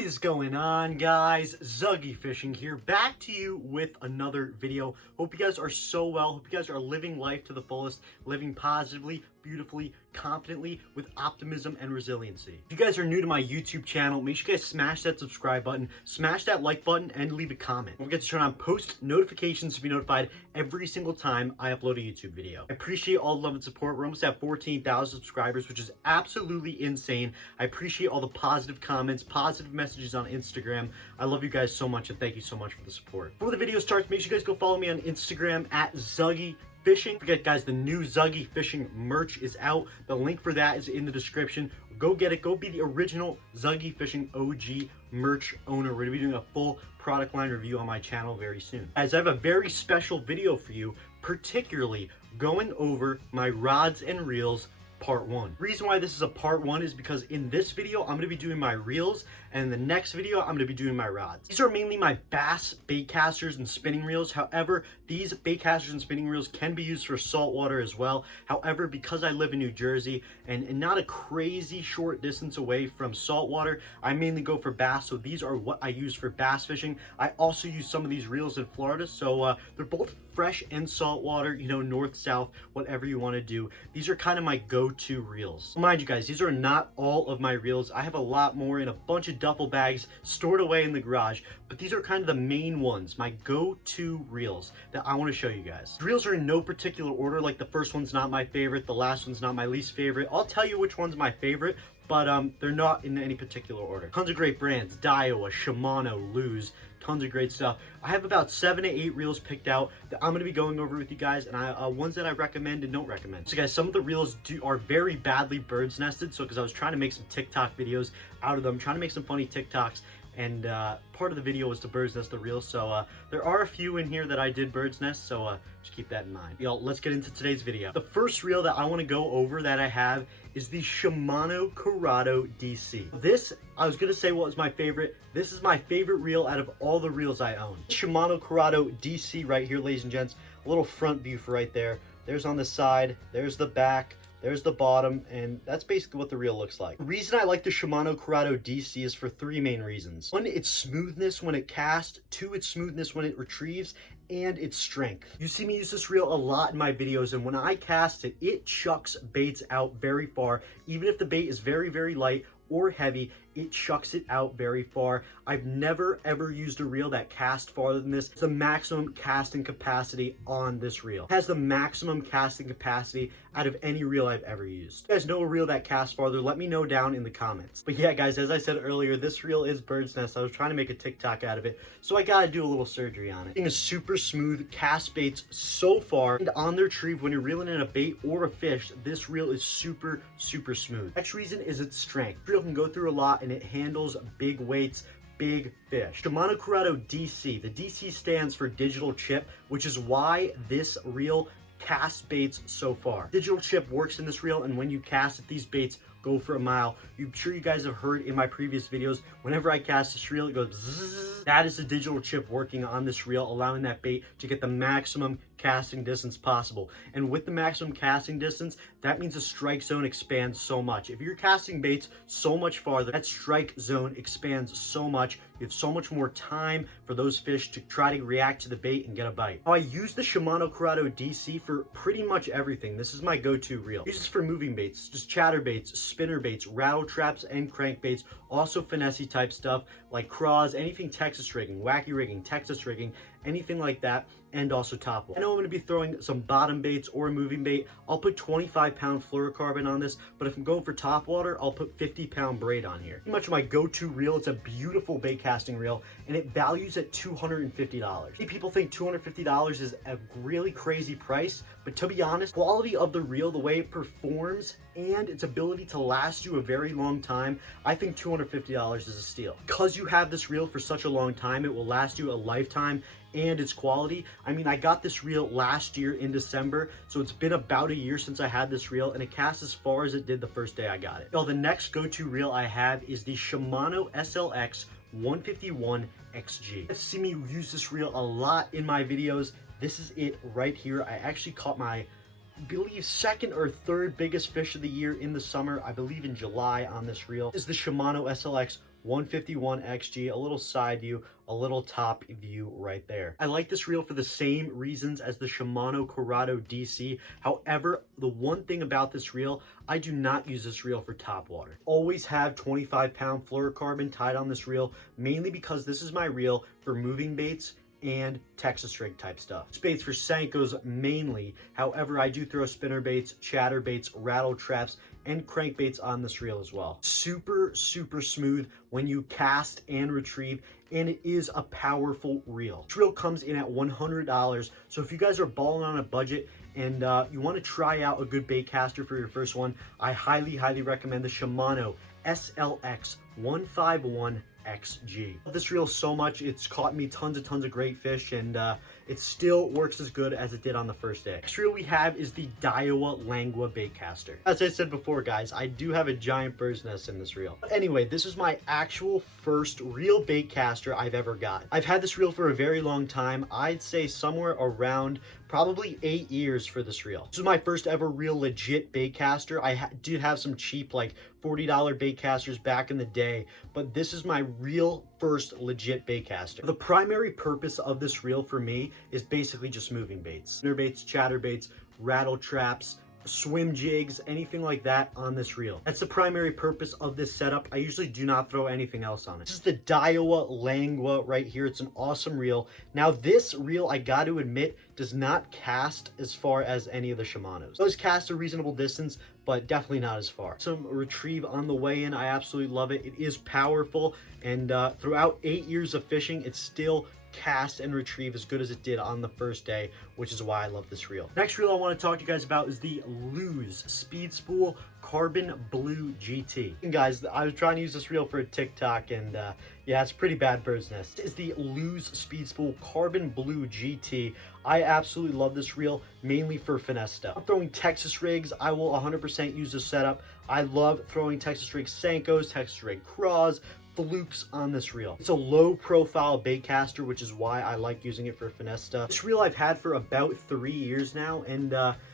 What is going on, guys? Zuggy Fishing here, back to you with another video. Hope you guys are so well. Hope you guys are living life to the fullest, living positively, beautifully, confidently, with optimism and resiliency. If you guys are new to my YouTube channel, make sure you guys smash that subscribe button, smash that like button, and leave a comment. Don't forget to turn on post notifications to be notified every single time I upload a YouTube video. I appreciate all the love and support. We're almost at 14,000 subscribers, which is absolutely insane. I appreciate all the positive comments, positive messages on Instagram. I love you guys so much, and thank you so much for the support. Before the video starts, make sure you guys go follow me on Instagram at Zuggy Fishing. Don't forget, guys, the new Zuggy Fishing merch is out. The link for that is in the description. Go get it. Go be the original Zuggy Fishing OG merch owner. We're going to be doing a full product line review on my channel very soon. Guys, I have a very special video for you, particularly going over my rods and reels part 1. The reason why this is a part 1 is because in this video, I'm going to be doing my reels, and in the next video, I'm going to be doing my rods. These are mainly my bass bait casters and spinning reels. However, these bait casters and spinning reels can be used for saltwater as well. However, because I live in New Jersey and not a crazy short distance away from saltwater, I mainly go for bass, so these are what I use for bass fishing. I also use some of these reels in Florida, so they're both fresh and saltwater, you know, north, south, whatever you want to do. These are kind of my go-to reels. Mind you guys, these are not all of my reels. I have a lot more in a bunch of duffel bags stored away in the garage, but these are kind of the main ones, my go-to reels that I want to show you guys. The reels are in no particular order. Like, the first one's not my favorite, the last one's not my least favorite. I'll tell you which one's my favorite, but they're not in any particular order. Tons of great brands: Daiwa, Shimano, Lose, tons of great stuff. I have about 7 to 8 reels picked out that I'm going to be going over with you guys, and ones that I recommend and don't recommend. So guys, some of the reels are very badly bird's nested, so because I was trying to make some TikTok videos out of them, trying to make some funny TikToks, and part of the video was to bird's nest the reels, so there are a few in here that I did bird's nest, so just keep that in mind. Y'all, let's get into today's video. The first reel that I want to go over that I have is the Shimano Curado DC. This, I was gonna say what was my favorite. This is my favorite reel out of all the reels I own. Shimano Curado DC right here, ladies and gents. A little front view for right there. There's on the side, there's the back, there's the bottom, and that's basically what the reel looks like. The reason I like the Shimano Curado DC is for 3 main reasons. 1, its smoothness when it casts. 2, its smoothness when it retrieves, and its strength. You see me use this reel a lot in my videos, and when I cast it, it chucks baits out very far. Even if the bait is very, very light or heavy, it chucks it out very far. I've never ever used a reel that cast farther than this. It's the maximum casting capacity on this reel. It has the maximum casting capacity out of any reel I've ever used. If you guys know a reel that casts farther, let me know down in the comments. But yeah, guys, as I said earlier, this reel is bird's nest. I was trying to make a TikTok out of it, so I gotta do a little surgery on it. It is super smooth, cast baits so far, and on the retrieve when you're reeling in a bait or a fish, this reel is super, super smooth. Next reason is its strength. The reel can go through a lot, and it handles big weights, big fish. Shimano Curado DC. The DC stands for digital chip, which is why this reel casts baits so far. Digital chip works in this reel, and when you cast it, these baits go for a mile. I'm sure you guys have heard in my previous videos, whenever I cast this reel, it goes bzzz. That is the digital chip working on this reel, allowing that bait to get the maximum casting distance possible. And with the maximum casting distance, that means the strike zone expands so much. If you're casting baits so much farther, that strike zone expands so much. You have so much more time for those fish to try to react to the bait and get a bite. Now, I use the Shimano Curado DC for pretty much everything. This is my go-to reel. I use this for moving baits, just chatter baits, spinner baits, rattle traps, and crankbaits. Also finessey type stuff like craws, anything Texas rigging, wacky rigging, Texas rigging, anything like that, and also top water. I know I'm going to be throwing some bottom baits or a moving bait. I'll put 25-pound fluorocarbon on this, but if I'm going for top water, I'll put 50-pound braid on here. Pretty much my go-to reel. It's a beautiful bait casting reel, and it values at $250. Many people think $250 is a really crazy price, but to be honest, quality of the reel, the way it performs, and its ability to last you a very long time, I think $250 is a steal. Because you have this reel for such a long time, it will last you a lifetime, and its quality. I mean, I got this reel last year in December, so it's been about a year since I had this reel, and it casts as far as it did the first day I got it. Now, the next go-to reel I have is the Shimano SLX 151 XG. You've seen me use this reel a lot in my videos. This is it right here. I actually caught my believe second or third biggest fish of the year in the summer, I believe in July, on this reel. This is the Shimano SLX 151 XG, a little side view, a little top view right there. I like this reel for the same reasons as the Shimano Corrado DC. However, the one thing about this reel, I do not use this reel for top water. Always have 25-pound fluorocarbon tied on this reel, mainly because this is my reel for moving baits and Texas rig type stuff. It's baits for Senkos mainly. However, I do throw spinner baits, chatter baits, rattle traps, and crankbaits on this reel as well. Super, super smooth when you cast and retrieve, and it is a powerful reel. This reel comes in at $100, so if you guys are balling on a budget and you want to try out a good bait caster for your first one, I highly, highly recommend the Shimano SLX 151 XG. I love this reel so much. It's caught me tons of great fish, and it still works as good as it did on the first day. Next reel we have is the Daiwa Langua baitcaster. As I said before, guys, I do have a giant bird's nest in this reel. But anyway, this is my actual first real baitcaster I've ever got. I've had this reel for a very long time. I'd say somewhere around probably 8 years for this reel. This was my first ever real legit baitcaster. I did have some cheap like $40 baitcasters back in the day, but this is my real first legit baitcaster. The primary purpose of this reel for me is basically just moving baits. Spinner baits, chatter baits, rattle traps, swim jigs, anything like that on this reel. That's the primary purpose of this setup. I usually do not throw anything else on it. This is the Daiwa Langua right here. It's an awesome reel. Now this reel, I got to admit, does not cast as far as any of the Shimanos. It does cast a reasonable distance, but definitely not as far. Some retrieve on the way in. I absolutely love it. It is powerful, and throughout 8 years of fishing, it's still cast and retrieve as good as it did on the first day, which is why I love this reel. Next reel I want to talk to you guys about is the Lose Speed Spool Carbon Blue GT. And guys, I was trying to use this reel for a TikTok, and yeah, it's pretty bad bird's nest. This is the Lose Speed Spool Carbon Blue GT. I absolutely love this reel, mainly for finesse stuff. I'm throwing Texas rigs. I will 100% use this setup. I love throwing Texas rig Senkos, Texas rig craws, flukes on this reel. It's a low profile baitcaster, which is why I like using it for finesse stuff. This reel I've had for about 3 years now, and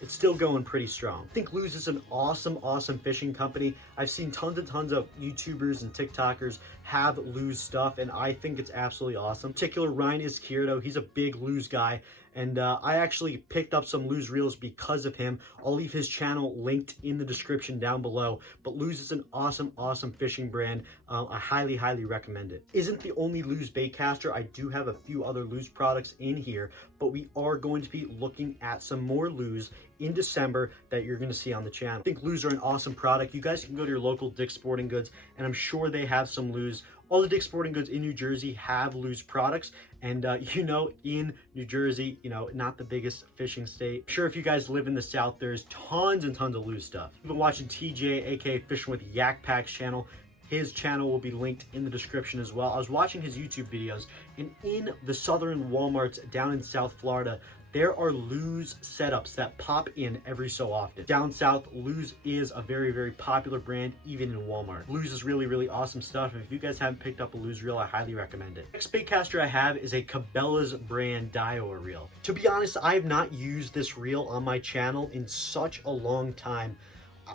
it's still going pretty strong. I think Lose is an awesome fishing company. I've seen tons and tons of YouTubers and TikTokers have Lose stuff, and I think it's absolutely awesome. In particular, Ryan Izquierdo, he's a big Lose guy, and I actually picked up some Lose reels because of him. I'll leave his channel linked in the description down below. But Lose is an awesome fishing brand. I highly recommend it. Isn't the only Lose baitcaster. I do have a few other Lose products in here, but we are going to be looking at some more Lose in December that you're going to see on the channel. I think Lose are an awesome product. You guys can go to your local Dick's Sporting Goods, and I'm sure they have some Lose. All the Dick's Sporting Goods in New Jersey have Lose products, and you know, in New Jersey, you know, not the biggest fishing state. I'm sure if you guys live in the South, there's tons and tons of Lose stuff. You've been watching TJ, aka Fishing with Yakpak's channel. His channel will be linked in the description as well. I was watching his YouTube videos, and in the southern Walmarts down in South Florida, there are Lose setups that pop in every so often. Down south, Lose is a very popular brand, even in Walmart. Lose is really awesome stuff, and if you guys haven't picked up a Lose reel, I highly recommend it. Next baitcaster I have is a Cabela's brand Daiwa reel. To be honest, I have not used this reel on my channel in such a long time.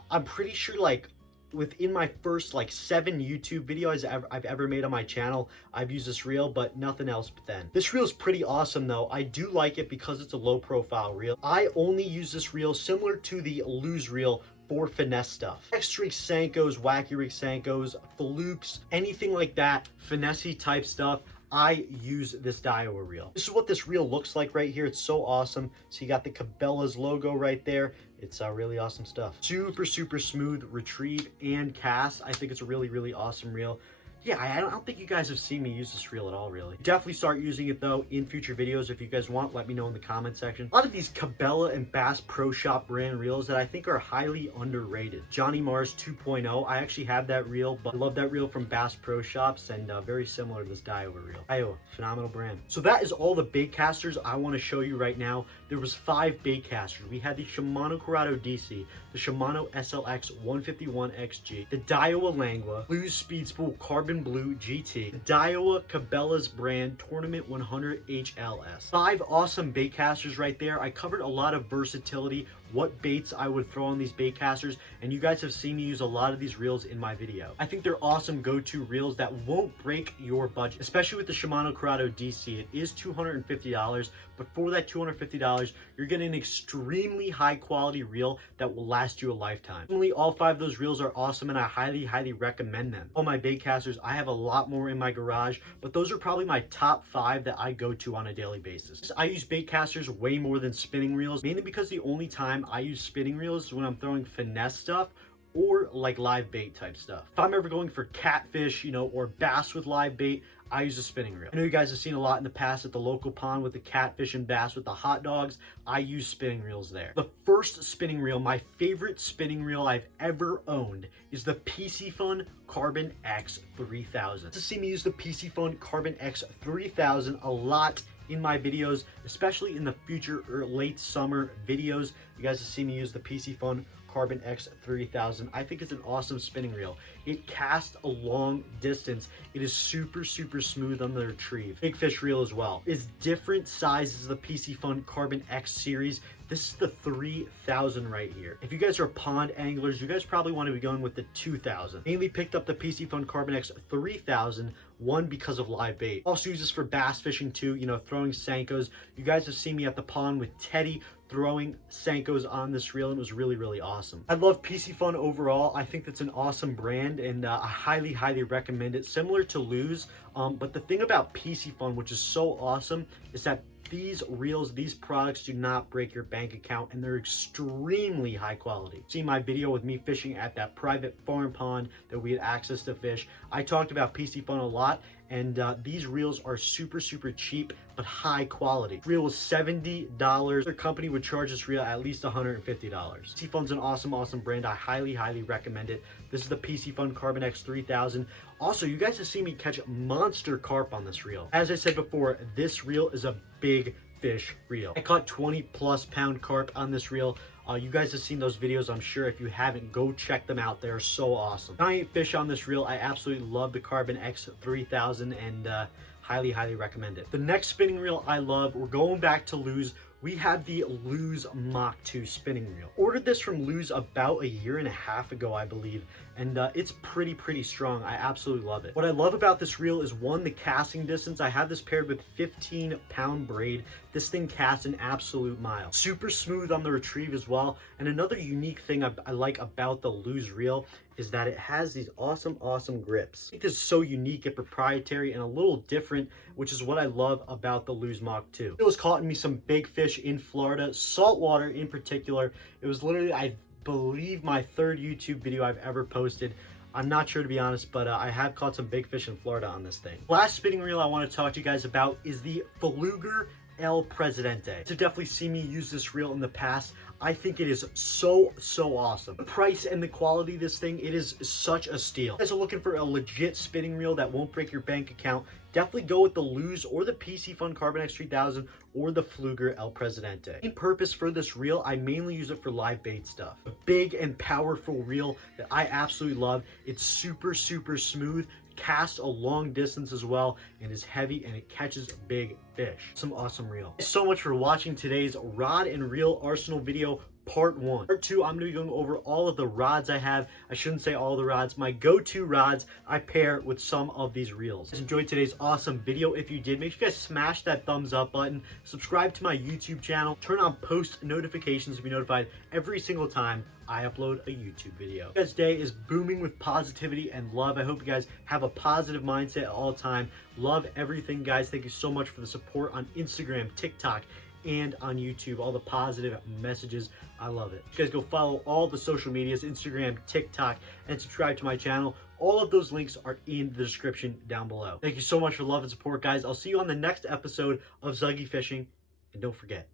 I'm pretty sure like within my first like 7 YouTube videos I've ever made on my channel, I've used this reel, but nothing else but then. This reel is pretty awesome though. I do like it because it's a low profile reel. I only use this reel similar to the Lose reel for finesse stuff. Texas rig Senkos, wacky rig Senkos, flukes, anything like that, finesse type stuff. I use this Daiwa reel. This is what this reel looks like right here. It's so awesome. So you got the Cabela's logo right there. It's really awesome stuff. Super smooth retrieve and cast. I think it's a really awesome reel. Yeah, I don't think you guys have seen me use this reel at all, really. Definitely start using it, though, in future videos. If you guys want, let me know in the comment section. A lot of these Cabela and Bass Pro Shop brand reels that I think are highly underrated. Johnny Mars 2.0, I actually have that reel, but I love that reel from Bass Pro Shops, and very similar to this Daiwa reel. Daiwa, phenomenal brand. So that is all the baitcasters I want to show you right now. There was 5 baitcasters. We had the Shimano Corrado DC, the Shimano SLX 151 XG, the Daiwa Langua, Lose Speed Spool Carbon Blue GT, the Daiwa Cabela's brand Tournament 100 HLS. 5 awesome baitcasters right there. I covered a lot of versatility what baits I would throw on these bait casters, and you guys have seen me use a lot of these reels in my video. I think they're awesome go-to reels that won't break your budget, especially with the Shimano Corrado DC. It is $250, but for that $250, you're getting an extremely high quality reel that will last you a lifetime. Normally, all 5 of those reels are awesome, and I highly recommend them. All my bait casters, I have a lot more in my garage, but those are probably my top 5 that I go to on a daily basis. I use bait casters way more than spinning reels, mainly because the only time I use spinning reels is when I'm throwing finesse stuff or like live bait type stuff. If I'm ever going for catfish, or bass with live bait, I use a spinning reel. I know you guys have seen a lot in the past at the local pond with the catfish and bass with the hot dogs. I use spinning reels there. The first spinning reel, my favorite spinning reel I've ever owned, is the Piscifun Carbon X 3000. To see me use the Piscifun Carbon X 3000 a lot in my videos, especially in the future or late summer videos. You guys have seen me use the Piscifun Carbon X 3000. I think it's an awesome spinning reel. It casts a long distance. It is super smooth on the retrieve. Big fish reel as well. It's different sizes of the Piscifun Carbon X series. This is the 3000 right here. If you guys are pond anglers, you guys probably want to be going with the 2000. Mainly picked up the Piscifun Carbon X 3000, one because of live bait. Also use this for bass fishing too, throwing Senkos. You guys have seen me at the pond with Teddy throwing Senkos on this reel, and it was really awesome. I love Piscifun overall. I think that's an awesome brand, and I highly recommend it. Similar to Lose, but the thing about Piscifun, which is so awesome, is that these reels, these products do not break your bank account, and they're extremely high quality. See my video with me fishing at that private farm pond that we had access to fish. I talked about Piscifun a lot, and these reels are super cheap but high quality. Reel was $70. Their company would charge this reel at least $150. Piscifun's an awesome brand. I highly recommend it. This is the Piscifun Carbon X 3000. Also, you guys have seen me catch monster carp on this reel. As I said before, this reel is a big fish reel. I caught 20+ pound carp on this reel. You guys have seen those videos, I'm sure. If you haven't, go check them out. They're so awesome. Giant fish on this reel. I absolutely love the Carbon X 3000, and highly recommend it. The next spinning reel I love, we're going back to Lose. We have the Lose Mach 2 spinning reel. Ordered this from Lose about a year and a half ago, I believe, and it's pretty strong. I absolutely love it. What I love about this reel is, one, the casting distance. I have this paired with 15-pound braid. This thing casts an absolute mile. Super smooth on the retrieve as well. And another unique thing I like about the Lose reel is that it has these awesome grips. I think this is so unique and proprietary and a little different, which is what I love about the Lose Mach 2. It was caught me some big fish in Florida, saltwater in particular. It was literally, I believe, my 3rd YouTube video I've ever posted. I'm not sure, to be honest, but I have caught some big fish in Florida on this thing. Last spinning reel I want to talk to you guys about is the Pflueger El Presidente. To definitely see me use this reel in the past. I think it is so awesome. The price and the quality of this thing, it is such a steal. If you guys are looking for a legit spinning reel that won't break your bank account, definitely go with the Lose or the Piscifun Carbon X 3000 or the Pflueger El Presidente. Main purpose for this reel, I mainly use it for live bait stuff. A big and powerful reel that I absolutely love. It's super smooth, casts a long distance as well, and is heavy, and it catches big fish. Some awesome reel. Thanks so much for watching today's rod and reel arsenal video. Part 1. Part 2, I'm going to be going over all of the rods I have. I shouldn't say all the rods. My go-to rods I pair with some of these reels. If you enjoyed today's awesome video, if you did, make sure you guys smash that thumbs up button. Subscribe to my YouTube channel. Turn on post notifications to be notified every single time I upload a YouTube video. You guys' day is booming with positivity and love. I hope you guys have a positive mindset at all time. Love everything, guys. Thank you so much for the support on Instagram, TikTok, and on YouTube. All the positive messages. I love it. You guys go follow all the social medias, Instagram, TikTok, and subscribe to my channel. All of those links are in the description down below. Thank you so much for love and support, guys. I'll see you on the next episode of Zuggy Fishing. And don't forget,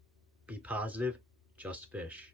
be positive, just fish.